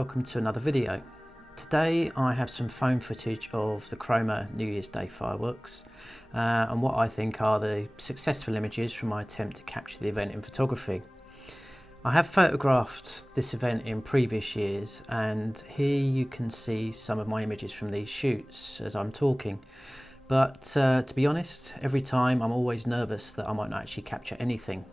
welcome to another video. Today I have some phone footage of the Cromer New Year's Day fireworks and what I think are the successful images from my attempt to capture the event in photography. I have photographed this event in previous years, and here you can see some of my images from these shoots as I'm talking. But to be honest, every time I'm always nervous that I might not actually capture anything.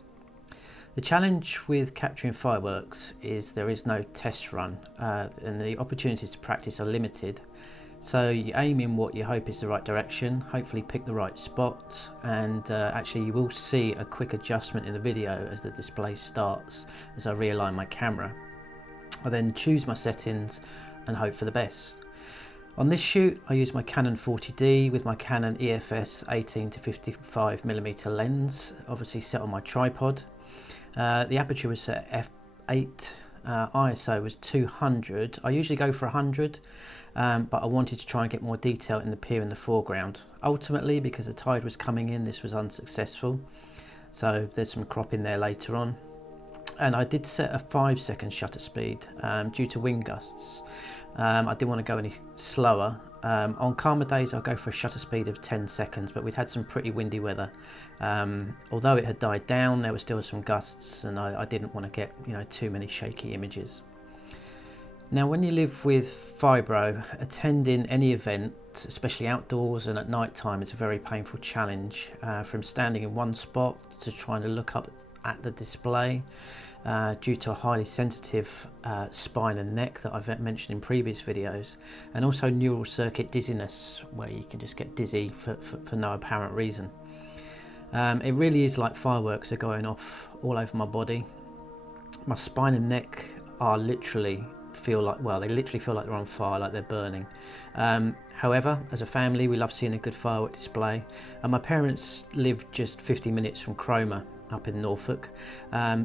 The challenge with capturing fireworks is there is no test run and the opportunities to practice are limited. So you aim in what you hope is the right direction, hopefully pick the right spot, and actually you will see a quick adjustment in the video as the display starts as I realign my camera. I then choose my settings and hope for the best. On this shoot I use my Canon 40D with my Canon EFS 18 to 55mm lens, obviously set on my tripod. The aperture was set at f8, ISO was 200. I usually go for 100, but I wanted to try and get more detail in the pier in the foreground. Ultimately, because the tide was coming in, this was unsuccessful, so there's some crop in there later on. And I did set a 5-second shutter speed due to wind gusts. I didn't want to go any slower. On calmer days I'll go for a shutter speed of 10 seconds, but we'd had some pretty windy weather. Although it had died down, there were still some gusts, and I didn't want to get too many shaky images. Now when you live with fibro, attending any event, especially outdoors and at night time, is a very painful challenge, from standing in one spot to trying to look up at the display. Due to a highly sensitive spine and neck that I've mentioned in previous videos, and also neural circuit dizziness, where you can just get dizzy for no apparent reason. It really is like fireworks are going off all over my body. My spine and neck are literally feel like they're on fire, like they're burning. However, as a family we love seeing a good firework display, and my parents live just 50 minutes from Cromer up in Norfolk,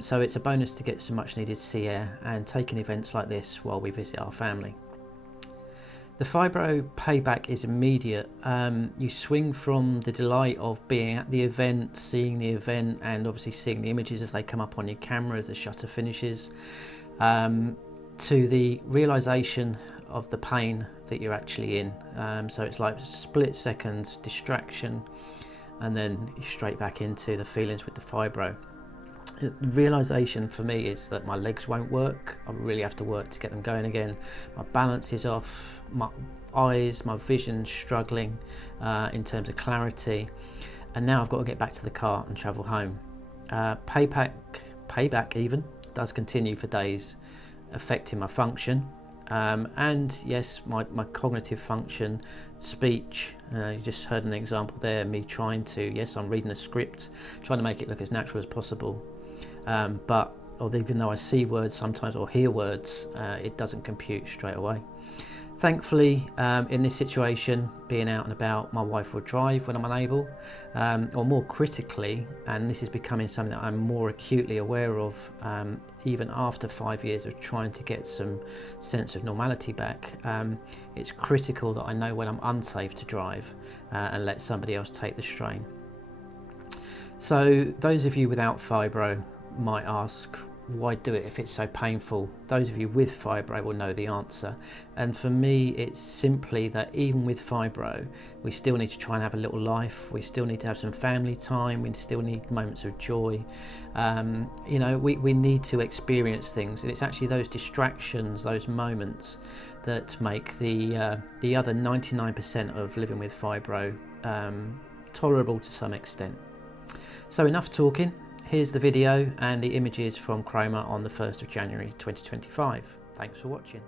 so it's a bonus to get some much needed sea air and taking events like this while we visit our family. The Fibro payback is immediate. You swing from the delight of being at the event, seeing the event, and obviously seeing the images as they come up on your camera as the shutter finishes, to the realisation of the pain that you're actually in. So it's like split second distraction, and then straight back into the feelings with the fibro. The realisation for me is that my legs won't work. I really have to work to get them going again. My balance is off, my eyes, my vision struggling in terms of clarity, and now I've got to get back to the car and travel home. Payback even does continue for days, affecting my function. And yes, my cognitive function, speech. You just heard an example there, me trying to, yes, I'm reading a script, trying to make it look as natural as possible, but even though I see words sometimes or hear words, it doesn't compute straight away. Thankfully, in this situation, being out and about, my wife will drive when I'm unable, or more critically, and this is becoming something that I'm more acutely aware of, even after 5 years of trying to get some sense of normality back, it's critical that I know when I'm unsafe to drive and let somebody else take the strain. So those of you without fibro might ask, why do it if it's so painful? Those of you with fibro will know the answer, and for me it's simply that even with fibro we still need to try and have a little life, we still need to have some family time, we still need moments of joy. We need to experience things, and it's actually those distractions, those moments, that make the other 99% of living with fibro tolerable to some extent. So enough talking. Here's the video and the images from Cromer on the 1st of January 2025. Thanks for watching.